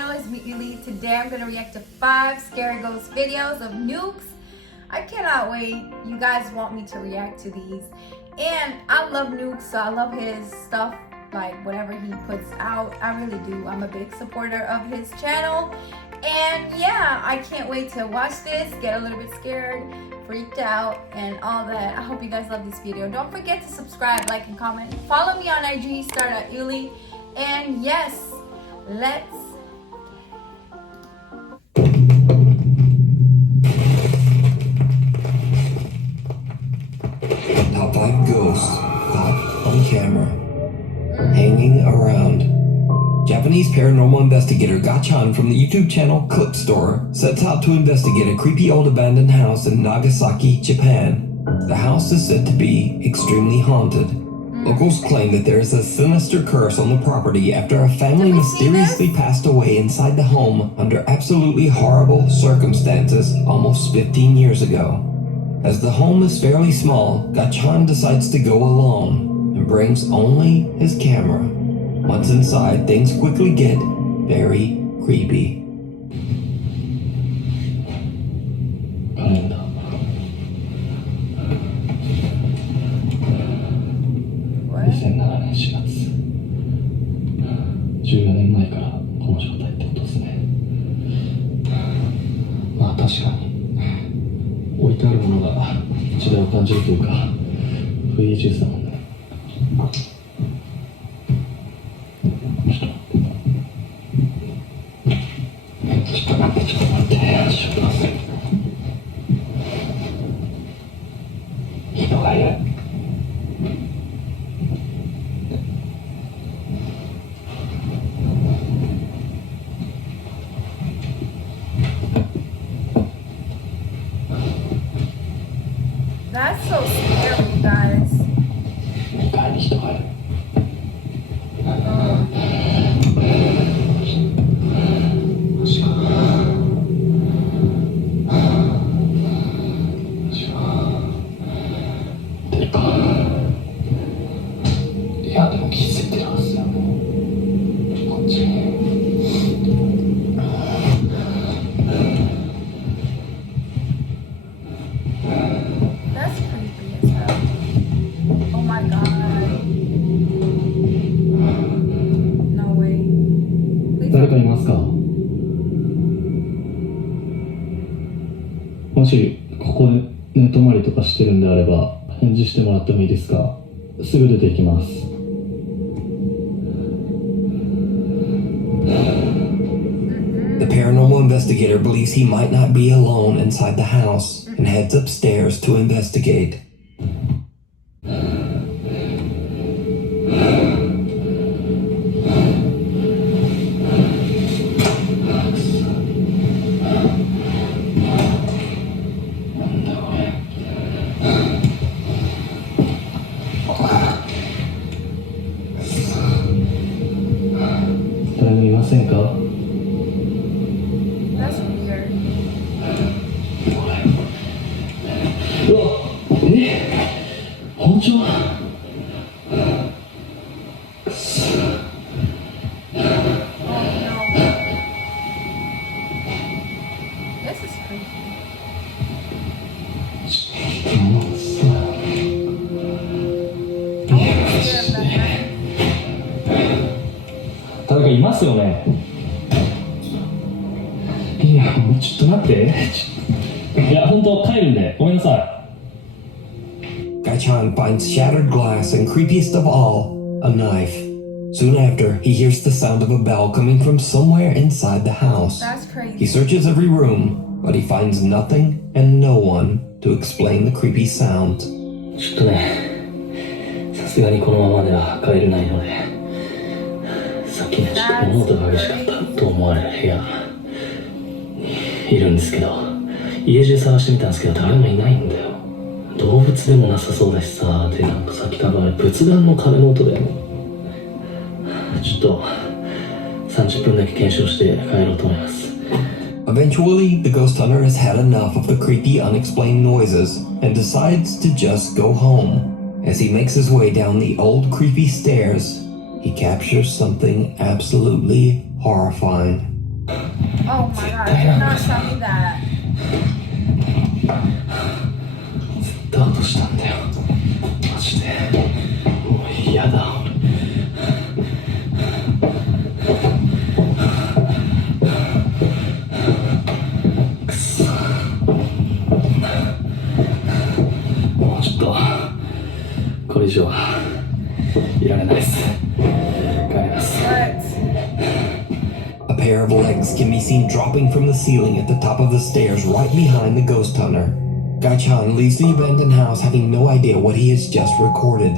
channel. It's me, Ylli. Today I'm going to react to 5 scary ghost videos of NUKE'S. I cannot wait. You guys want me to react to these. And I love NUKE'S, so I love his stuff, like whatever he puts out. I really do. I'm a big supporter of his channel. And yeah, I can't wait to watch this, get a little bit scared, freaked out, and all that. I hope you guys love this video. Don't forget to subscribe, like, and comment. Follow me on IG, Star.ylli. And yes, let's Top 5 ghosts caught on camera hanging around. Japanese paranormal investigator Gachan from the YouTube channel Clip Store sets out to investigate a creepy old abandoned house in Nagasaki, Japan. The house is said to be extremely haunted. Locals claim that there is a sinister curse on the property after a family mysteriously passed away inside the home under absolutely horrible circumstances almost 15 years ago. As the home is fairly small, Gachan decides to go alone and brings only his camera. Once inside, things quickly get very creepy. That's so scary, you guys.誰かいますか？もしここで寝泊まりとかしてるんであれば返事してもらってもいいですか？すぐ出て行きます。The paranormal investigator believes he might not be alone inside the house and heads upstairs to investigate. That's weird. うわ、本当？This is creepy. 誰かいますよね。いや、もうちょっと待って。いや、本当帰るんで、ごめんなさい。Gachan finds shattered glass and, creepiest of all, a knife. Soon after, he hears the sound of a bell coming from somewhere inside the house. That's crazy. He searches every room, but he finds nothing and no one to explain the creepy sound. ちょっとね、さすがにこのままでは帰れないので、さっきね、ちょっと物音が激しかったと思われる部屋いるんですけど、家中探してみたんですけど誰もいないんだよ。動物でもなさそうだしさ、でなんかさっき多分仏壇の鐘の音だよね。ちょっと30分だけ検証して帰ろうと思います。Eventually, the ghost hunter has had enough of the creepy, unexplained noises and decides to just go home. As he makes his way down the old, creepy stairs, he captures something absolutely horrifying. Oh my god, do not tell me that. スタートしたんだよ。マジで。もう嫌だ。くそ。もうちょっとこれ以上いられないです。帰ります。A pair of legs can be seen dropping from the ceiling at the top of the stairs right behind the ghost hunter. Gai-chan leaves the abandoned house having no idea what he has just recorded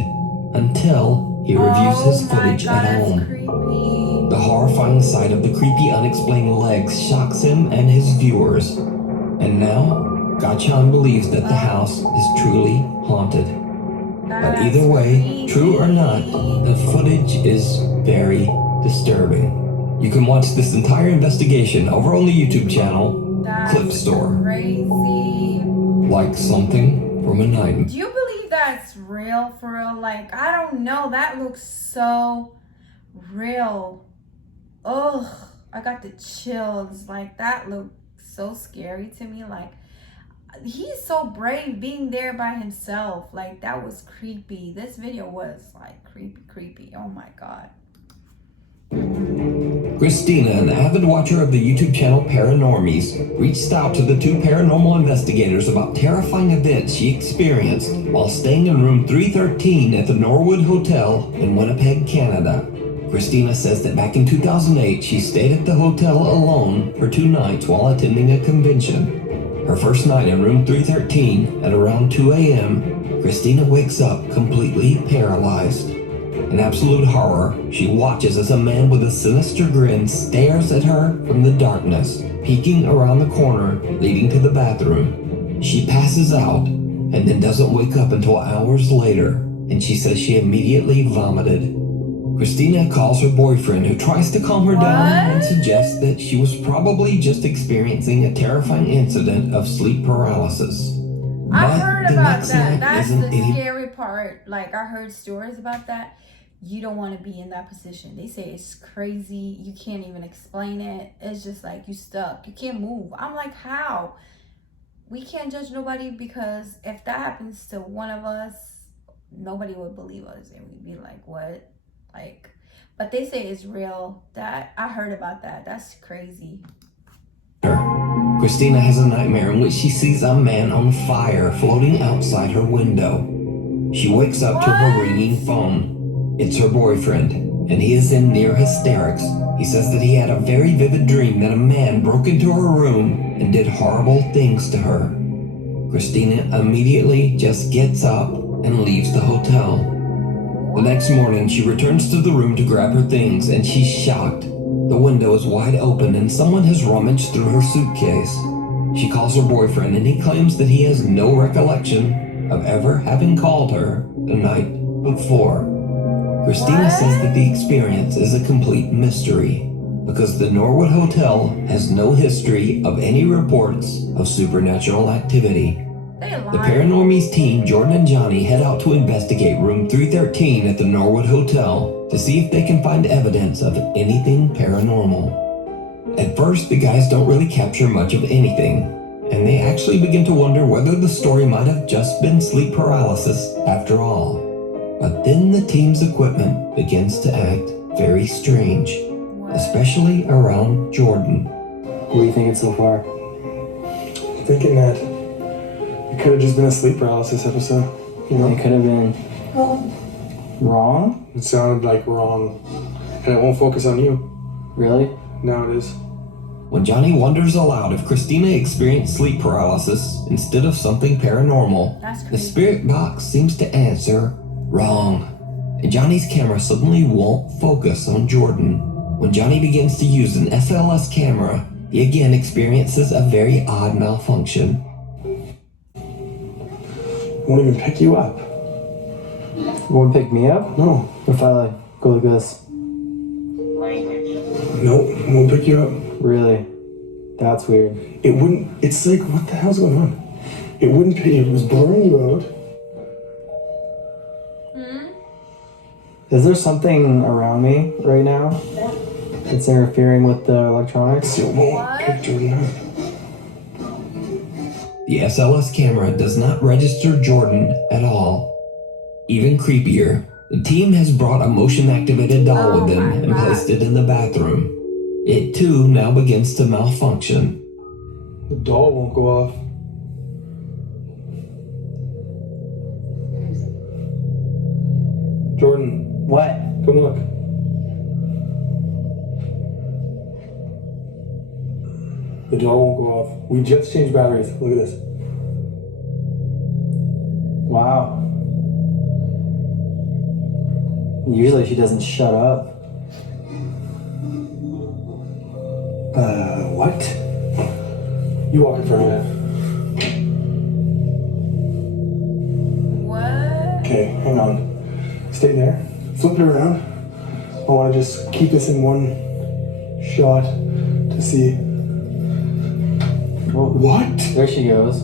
until he reviews his footage at home. Creepy. The horrifying sight of the creepy unexplained legs shocks him and his viewers. And now, Gai-chan believes that the house is truly haunted. But either way, true or not, the footage is very disturbing. You can watch this entire investigation over on the YouTube channel, Clip Store. Crazy. Like something from a nightmare. Do you believe that's real for real? Like, I don't know. That looks so real. Ugh, I got the chills. Like, that looked so scary to me. Like, he's so brave being there by himself. Like, that was creepy. This video was like creepy. Oh my god. Christina, an avid watcher of the YouTube channel Paranormies, reached out to the two paranormal investigators about terrifying events she experienced while staying in room 313 at the Norwood Hotel in Winnipeg, Canada. Christina says that back in 2008, she stayed at the hotel alone for 2 nights while attending a convention. Her first night in room 313 at around 2 a.m., Christina wakes up completely paralyzed. In absolute horror, she watches as a man with a sinister grin stares at her from the darkness, peeking around the corner leading to the bathroom. She passes out and then doesn't wake up until hours later, and she says she immediately vomited. Christina calls her boyfriend, who tries to calm her down and suggests that she was probably just experiencing a terrifying incident of sleep paralysis. I heard about that. That's the scary part. Like, I heard stories about that. You don't want to be in that position. They say it's crazy. You can't even explain it. It's just like you stuck. You can't move. I'm like, how? We can't judge nobody, because if that happens to one of us, nobody would believe us. And we'd be like, what? Like, but they say it's real. That I heard about that. That's crazy. Christina has a nightmare in which she sees a man on fire floating outside her window. She wakes up to her ringing phone. It's her boyfriend, and he is in near hysterics. He says that he had a very vivid dream that a man broke into her room and did horrible things to her. Christina immediately just gets up and leaves the hotel. The next morning, she returns to the room to grab her things, and she's shocked. The window is wide open and someone has rummaged through her suitcase. She calls her boyfriend, and he claims that he has no recollection of ever having called her the night before. Christina says that the experience is a complete mystery because the Norwood Hotel has no history of any reports of supernatural activity. The Paranormies team, Jordan and Johnny, head out to investigate room 313 at the Norwood Hotel to see if they can find evidence of anything paranormal. At first, the guys don't really capture much of anything, and they actually begin to wonder whether the story might have just been sleep paralysis after all. But then the team's equipment begins to act very strange, especially around Jordan. What are you thinking so far? I'm thinking that it could have just been a sleep paralysis episode, you know? It could have been wrong? It sounded like wrong. And it won't focus on you. Really? Now it is. When Johnny wonders aloud if Christina experienced sleep paralysis instead of something paranormal, the spirit box seems to answer wrong. And Johnny's camera suddenly won't focus on Jordan. When Johnny begins to use an SLS camera, he again experiences a very odd malfunction. Won't even pick you up. Won't pick me up? No. What if I like go like this? Nope, won't pick you up. Really? That's weird. It wouldn't, it's like, what the hell's going on? It wouldn't pick you, it was blurring you out. Is there something around me right now? It's interfering with the electronics. It won't What? kick Jordan out. The SLS camera does not register Jordan at all. Even creepier, the team has brought a motion-activated doll with them and placed it in the bathroom. It too now begins to malfunction. The doll won't go off. Jordan, What? come look. The doll won't go off. We just changed batteries. Look at this. Wow. Usually she doesn't shut up. What? You walk in front of it. What? Okay, hang on. Stay there. Flip it around. I want to just keep this in one shot to see. Oh, What? there she goes.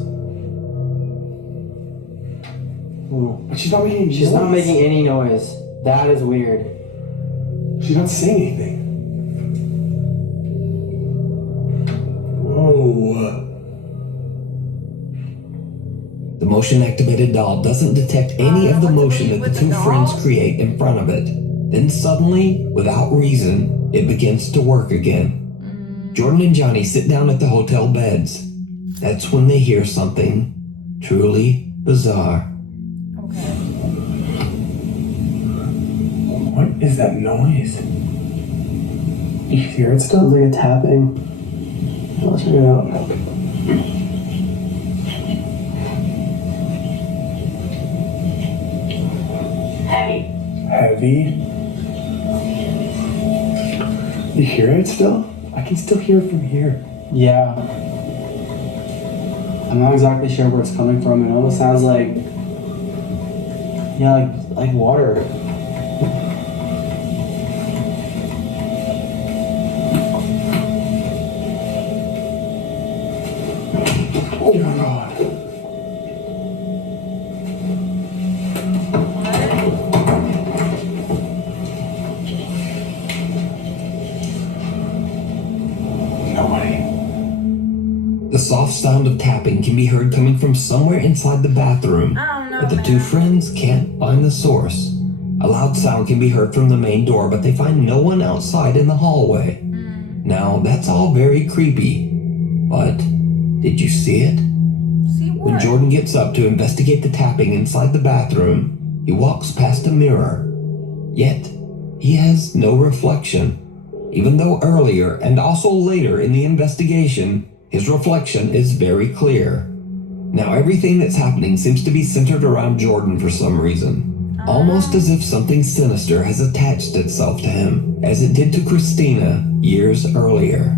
But she's not making any She's noise. not making any noise. That is weird. She's not saying anything. Whoa. The motion-activated doll doesn't detect any of the motion that the two friends create in front of it. Then suddenly, without reason, it begins to work again. Jordan and Johnny sit down at the hotel beds. That's when they hear something truly bizarre. Okay. What is that noise? You hear it still? Sounds like a tapping. Let's check it out. Heavy. You hear it still? I can still hear it from here. Yeah. I'm not exactly sure where it's coming from. It almost sounds like, yeah, like water. Oh my god. The soft sound of tapping can be heard coming from somewhere inside the bathroom, I don't know, but the two man. friends can't find the source. A loud sound can be heard from the main door, but they find no one outside in the hallway. Now, that's all very creepy, but did you see it? See When what? Jordan gets up to investigate the tapping inside the bathroom, he walks past a mirror. Yet, he has no reflection, even though earlier and also later in the investigation, his reflection is very clear. Now everything that's happening seems to be centered around Jordan for some reason. Almost as if something sinister has attached itself to him, as it did to Christina years earlier.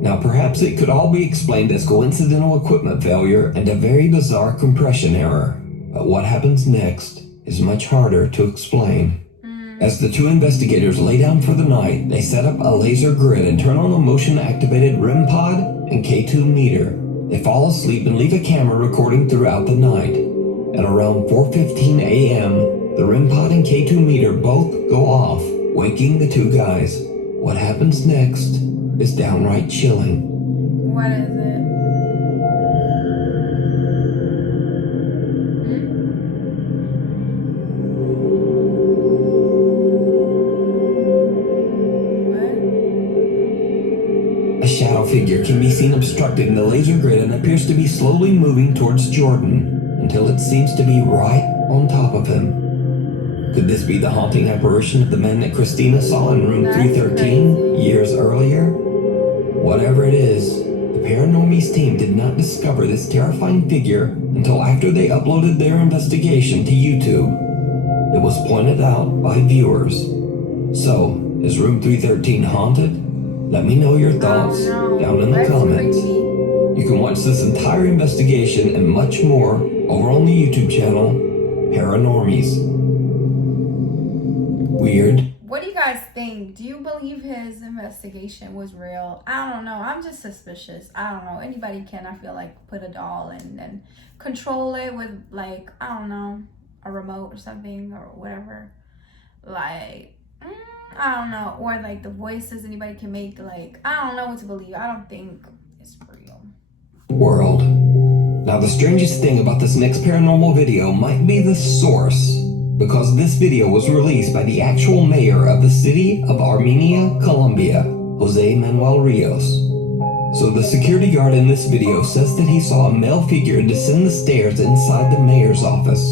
Now perhaps it could all be explained as coincidental equipment failure and a very bizarre compression error. But what happens next is much harder to explain. As the two investigators lay down for the night, they set up a laser grid and turn on a motion-activated REM pod and K2 meter. They fall asleep and leave a camera recording throughout the night. At around 4:15 a.m., the REM pod and K2 meter both go off, waking the two guys. What happens next is downright chilling. What is it? A shadow figure can be seen obstructing the laser grid and appears to be slowly moving towards Jordan until it seems to be right on top of him. Could this be the haunting apparition of the man that Christina saw in room 313 years earlier? Whatever it is, the Paranormies team did not discover this terrifying figure until after they uploaded their investigation to YouTube. It was pointed out by viewers. So, is room 313 haunted? Let me know your thoughts down in the That's comments. creepy. You can watch this entire investigation and much more over on the YouTube channel, Paranormies. Weird. What do you guys think? Do you believe his investigation was real? I don't know. I'm just suspicious. I don't know. Anybody can, I feel like, put a doll in and control it with, like, I don't know, a remote or something or whatever. Like, I don't know, or like the voices anybody can make, like, I don't know what to believe. I don't think it's real. World. Now, the strangest thing about this next paranormal video might be the source, because this video was released by the actual mayor of the city of Armenia, Colombia, Jose Manuel Rios. So the security guard in this video says that he saw a male figure descend the stairs inside the mayor's office.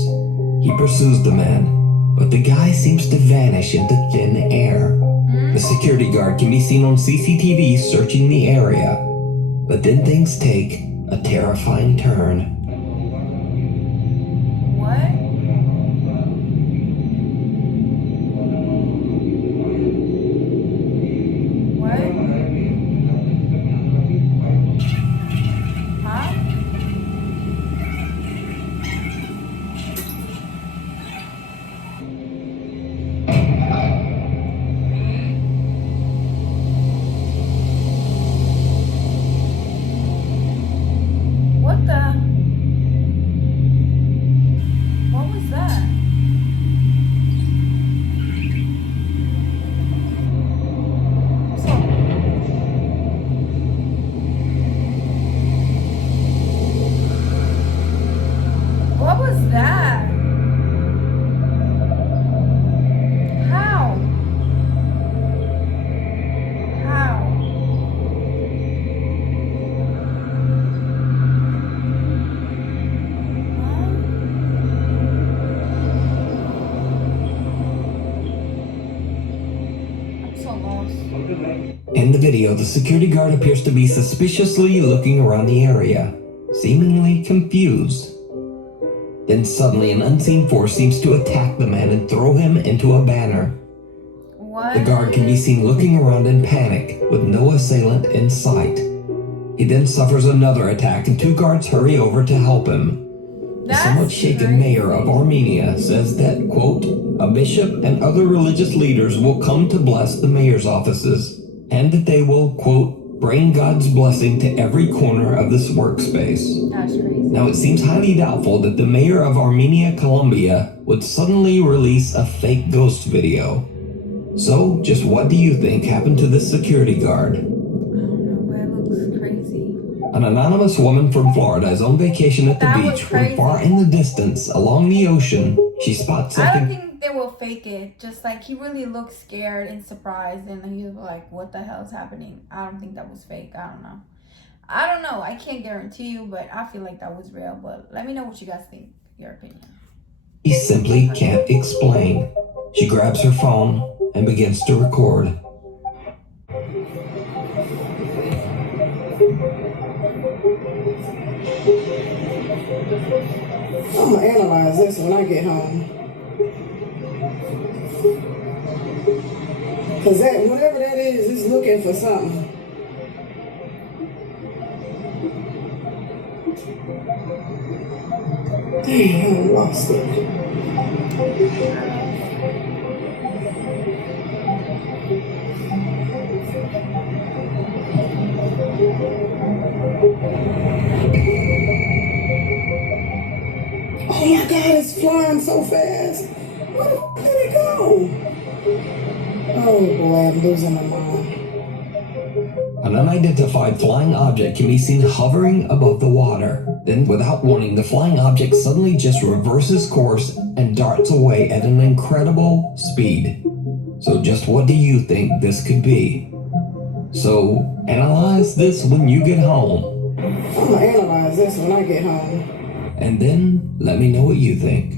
He pursues the man, but the guy seems to vanish into thin air. The security guard can be seen on CCTV searching the area, but then things take a terrifying turn. What? What the? What was that? What was that? How? How? In the video, the security guard appears to be suspiciously looking around the area, seemingly confused. Then suddenly an unseen force seems to attack the man and throw him into a banner. What? The guard can be seen looking around in panic, with no assailant in sight. He then suffers another attack and two guards hurry over to help him. The somewhat shaken mayor of Armenia says that, quote, a bishop and other religious leaders will come to bless the mayor's offices, and that they will, quote, bring God's blessing to every corner of this workspace. That's crazy. Now, it seems highly doubtful that the mayor of Armenia, Colombia, would suddenly release a fake ghost video. So, just what do you think happened to this security guard? I don't know, but it looks crazy. An anonymous woman from Florida is on vacation at the That was beach when crazy. far in the distance, along the ocean, she spots I don't something. think they will fake it. Just like he really looked scared and surprised, and he was like, "What the hell is happening?" I don't think that was fake. I don't know. I don't know. I can't guarantee you, but I feel like that was real. But let me know what you guys think. Your opinion. He simply can't explain. She grabs her phone and begins to record. I'm gonna analyze this when I get home. Cause that, whatever that is looking for something. Damn, I lost it. Oh my God, it's flying so fast. Where the f did it go? Oh boy, I'm losing my mind. An unidentified flying object can be seen hovering above the water. Then, without warning, the flying object suddenly just reverses course and darts away at an incredible speed. So just what do you think this could be? So, analyze this when you get home. I'm gonna analyze this when I get home. And then, let me know what you think.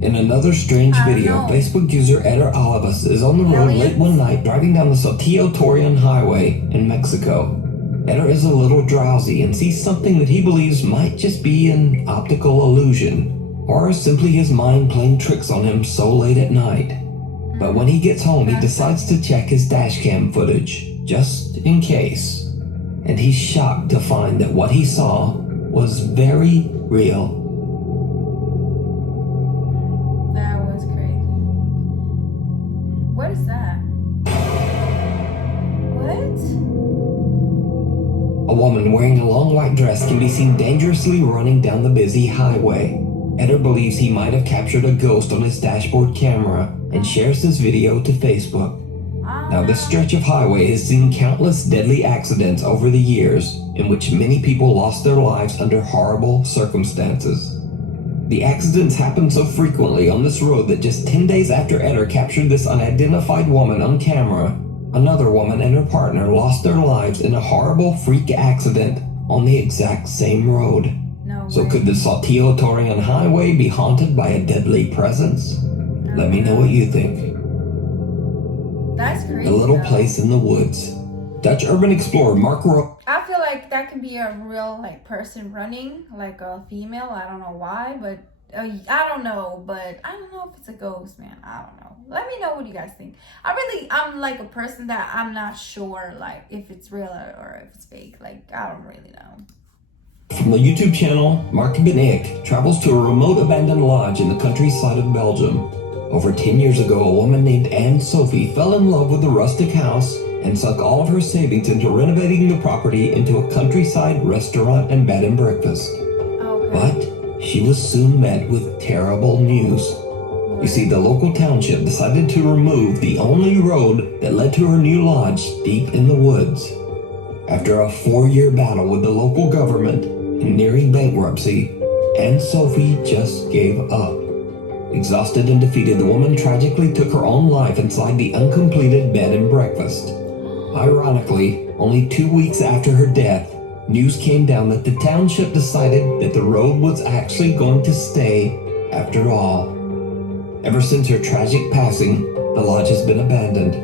In another strange video, Facebook user Ylli REACTS is on the road late one night driving down the Saltillo-Torreon Highway in Mexico. Ylli is a little drowsy and sees something that he believes might just be an optical illusion, or simply his mind playing tricks on him so late at night. But when he gets home, he decides to check his dashcam footage, just in case. And he's shocked to find that what he saw was very real. That was crazy. What is that? What? A woman wearing a long white dress can be seen dangerously running down the busy highway. Ylli believes he might have captured a ghost on his dashboard camera and shares this video to Facebook. Now, this stretch of highway has seen countless deadly accidents over the years in which many people lost their lives under horrible circumstances. The accidents happen so frequently on this road that just 10 days after Eder captured this unidentified woman on camera, another woman and her partner lost their lives in a horrible freak accident on the exact same road. So could the Saltillo Torreon highway be haunted by a deadly presence? Let me know what you think. That's crazy. A little place in the woods. Dutch urban explorer Mark I feel like that can be a real person running, like a female. I don't know why, but I don't know if it's a ghost, man. I don't know. Let me know what you guys think. I'm like a person that I'm not sure if it's real or if it's fake. I don't really know. From the YouTube channel, Mark Ben Eyck travels to a remote abandoned lodge in the countryside of Belgium. Over 10 years ago, a woman named Anne-Sophie fell in love with the rustic house and sunk all of her savings into renovating the property into a countryside restaurant and bed and breakfast. Okay. But she was soon met with terrible news. You see, the local township decided to remove the only road that led to her new lodge deep in the woods. After a 4-year battle with the local government and nearing bankruptcy, Anne-Sophie just gave up. Exhausted and defeated, the woman tragically took her own life inside the uncompleted bed and breakfast. Ironically, only 2 weeks after her death, news came down that the township decided that the road was actually going to stay after all. Ever since her tragic passing, the lodge has been abandoned.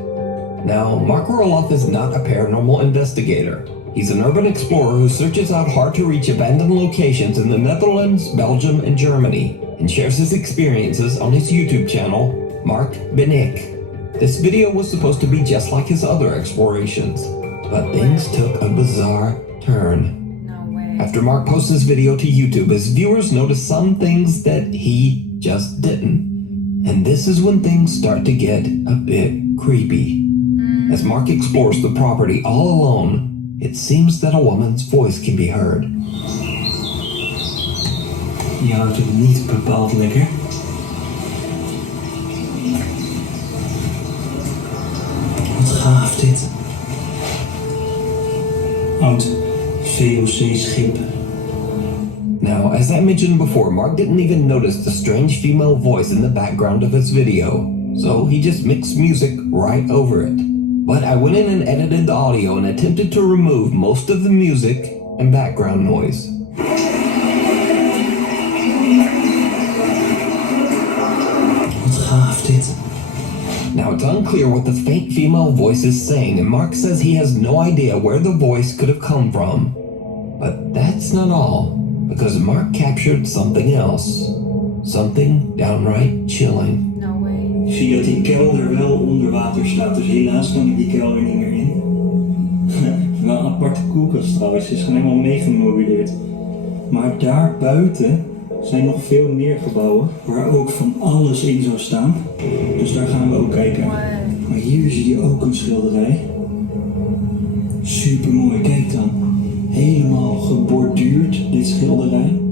Now, Mark Roloff is not a paranormal investigator. He's an urban explorer who searches out hard-to-reach abandoned locations in the Netherlands, Belgium, and Germany, and shares his experiences on his YouTube channel, Mark Ben Eyck. This video was supposed to be just like his other explorations, but things took a bizarre turn. No way. After Mark posts this video to YouTube, his viewers noticed some things that he just didn't. And this is when things start to get a bit creepy. As Mark explores the property all alone, it seems that a woman's voice can be heard. Je houdt het niet bepaald lekker. Wat gaaf dit. Oud VOC-schip. Now, as I mentioned before, Mark didn't even notice the strange female voice in the background of his video, so he just mixed music right over it. But I went in and edited the audio and attempted to remove most of the music and background noise. Wat gaaf dit. Now, it's unclear what the faint female voice is saying, and Mark says he has no idea where the voice could have come from. But that's not all, because Mark captured something else. Something downright chilling. No way. Ik zie dat die kelder wel onder water staat, dus helaas kan ik die kelder niet meer in. Wel een aparte koelkast trouwens, is gewoon helemaal meegemobileerd. Maar daar buiten zijn nog veel meer gebouwen waar ook van alles in zou staan. Dus daar gaan we ook kijken. Maar hier zie je ook een schilderij. Super mooi, kijk dan. Helemaal geborduurd, dit schilderij.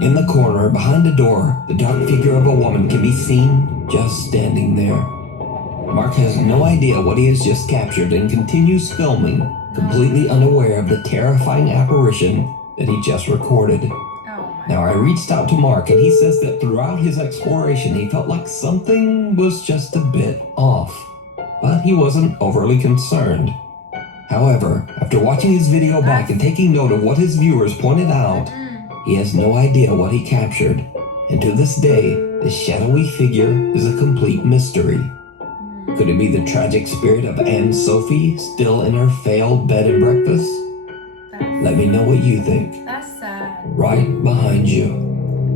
In the corner, behind the door, the dark figure of a woman can be seen just standing there. Mark has no idea what he has just captured and continues filming, completely unaware of the terrifying apparition that he just recorded. Now, I reached out to Mark, and he says that throughout his exploration, he felt like something was just a bit off, but he wasn't overly concerned. However, after watching his video back and taking note of what his viewers pointed out, he has no idea what he captured, and to this day, the shadowy figure is a complete mystery. Could it be the tragic spirit of Anne-Sophie still in her failed bed and breakfast? Let me know what you think. That's sad. Right behind you.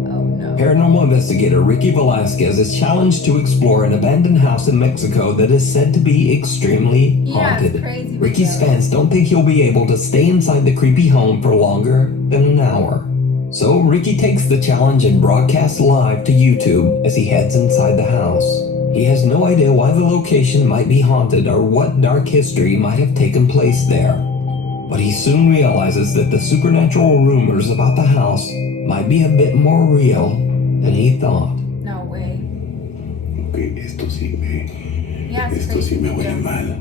Oh no. Paranormal investigator Ricky Velasquez is challenged to explore an abandoned house in Mexico that is said to be extremely haunted. Crazy Ricky's video. fans don't think he'll be able to stay inside the creepy home for longer than an hour. So Ricky takes the challenge and broadcasts live to YouTube as he heads inside the house. He has no idea why the location might be haunted or what dark history might have taken place there. But he soon realizes that the supernatural rumors about the house might be a bit more real than he thought. No way. Ok, esto sí me... Yeah, it's Esto sí crazy. me huele mal.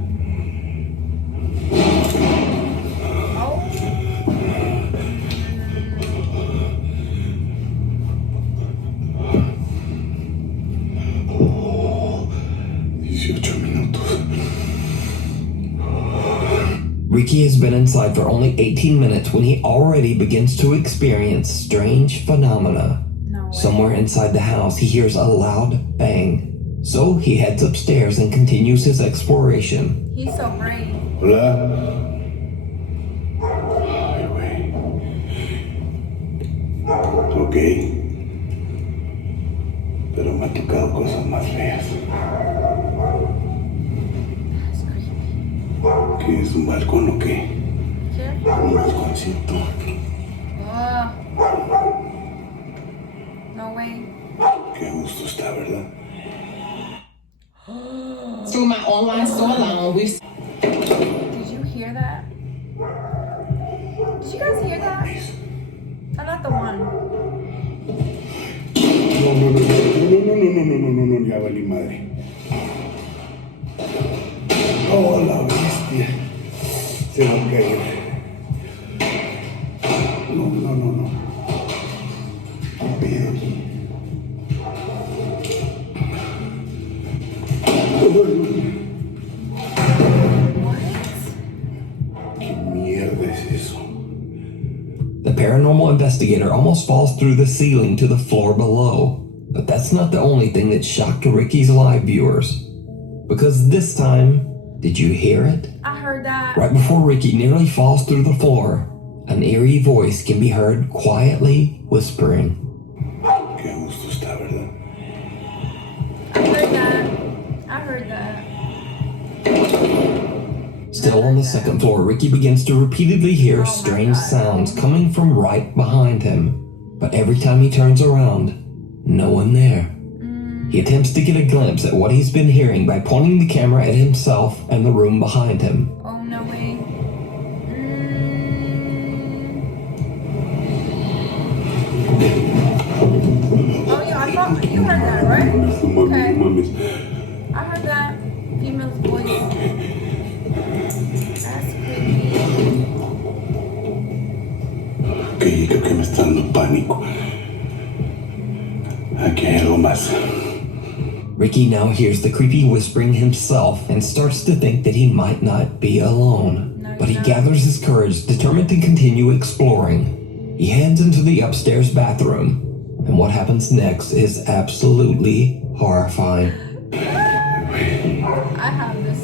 Oh. 18 minutos. Ricky has been inside for only 18 minutes when he already begins to experience strange phenomena. No way. Somewhere inside the house, he hears a loud bang. So he heads upstairs and continues his exploration. He's so brave. Hola. Ay, güey. Ok. Pero me ha tocado cosas más feas. That's creepy. ¿Qué es un balcón o qué? Careful. Un balconcito. No way. Qué gusto está, ¿verdad? Through my online store loan, we've Did you hear that? Did you guys hear that? I'm not the one. No, ya valí madre. Oh, la bestia. Se va a caer. No. Pedo. ¿Qué mierda es eso? The paranormal investigator almost falls through the ceiling to the floor below. But that's not the only thing that shocked Ricky's live viewers. Because this time, did you hear it? I heard that. Right before Ricky nearly falls through the floor, an eerie voice can be heard quietly whispering. Qué gusto está, ¿verdad? I heard that. Still on the second floor, Ricky begins to repeatedly hear strange sounds coming from right behind him. But every time he turns around, no one there. He attempts to get a glimpse at what he's been hearing by pointing the camera at himself and the room behind him. Oh, no way. Oh, yeah, I thought you heard that, right? Okay. I heard that female's voice. That's creepy. Ok, creo que me está dando pánico. Aquí hay algo más. Ricky now hears the creepy whispering himself and starts to think that he might not be alone. No, But he you're not. gathers his courage, determined to continue exploring. He heads into the upstairs bathroom, and what happens next is absolutely horrifying. I have this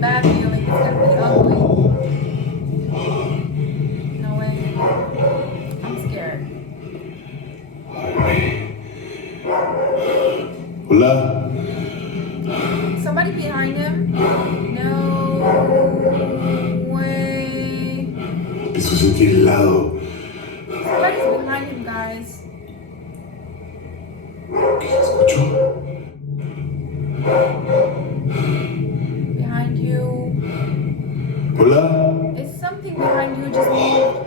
bad feeling it's gonna be ugly. No way. I'm scared. Hola. Somebody behind him? No way. Empiezo a sentir helado. Somebody's behind him, guys. ¿Qué escucho? Behind you. Hola. Is something behind you just moved?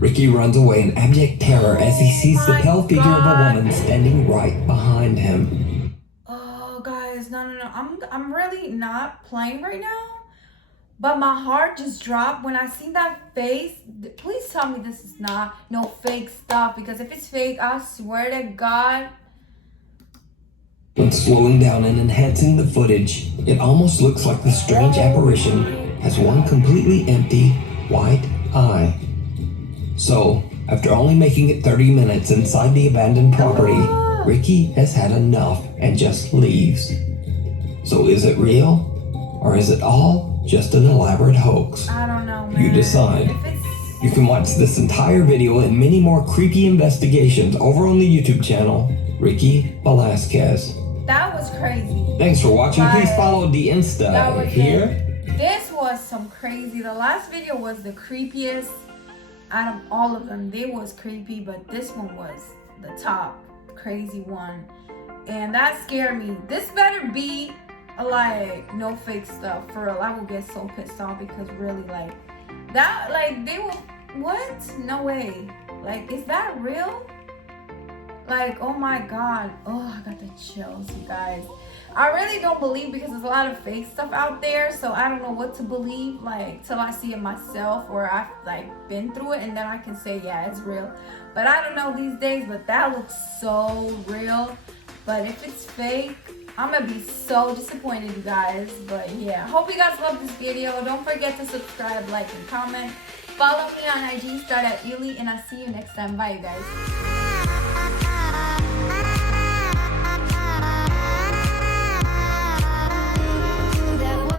Ricky runs away in abject terror as he sees the My pale figure of a God. woman standing right behind him. Oh, guys, no. I'm really not playing right now. But my heart just dropped when I seen that face. Please tell me this is not no fake stuff. Because if it's fake, I swear to God. When slowing down and enhancing the footage, it almost looks like the strange apparition has one completely empty white eye. So, after only making it 30 minutes inside the abandoned property, Ricky has had enough and just leaves. So is it real? Or is it all just an elaborate hoax? I don't know, man. You decide. If it's... You can watch this entire video and many more creepy investigations over on the YouTube channel, Ricky Velasquez. That was crazy. Thanks for watching. Please Right. follow the That Insta was here. This was some crazy. The last video was the creepiest out of all of them. They was creepy, but this one was the top crazy one. And that scared me. This better be like no fake stuff for real. I will get so pissed off because really like that, like they will, what? No way. Like, is that real? Like, oh my god. Oh, I got the chills, you guys. I really don't believe because there's a lot of fake stuff out there, so I don't know what to believe like till I see it myself or I've like been through it, and then I can say yeah, it's real. But I don't know these days, but that looks so real. But if it's fake, I'm gonna be so disappointed, you guys. But yeah, hope you guys love this video. Don't forget to subscribe, like, and comment. Follow me on IG, Star.ylli, and I'll see you next time. Bye, you guys.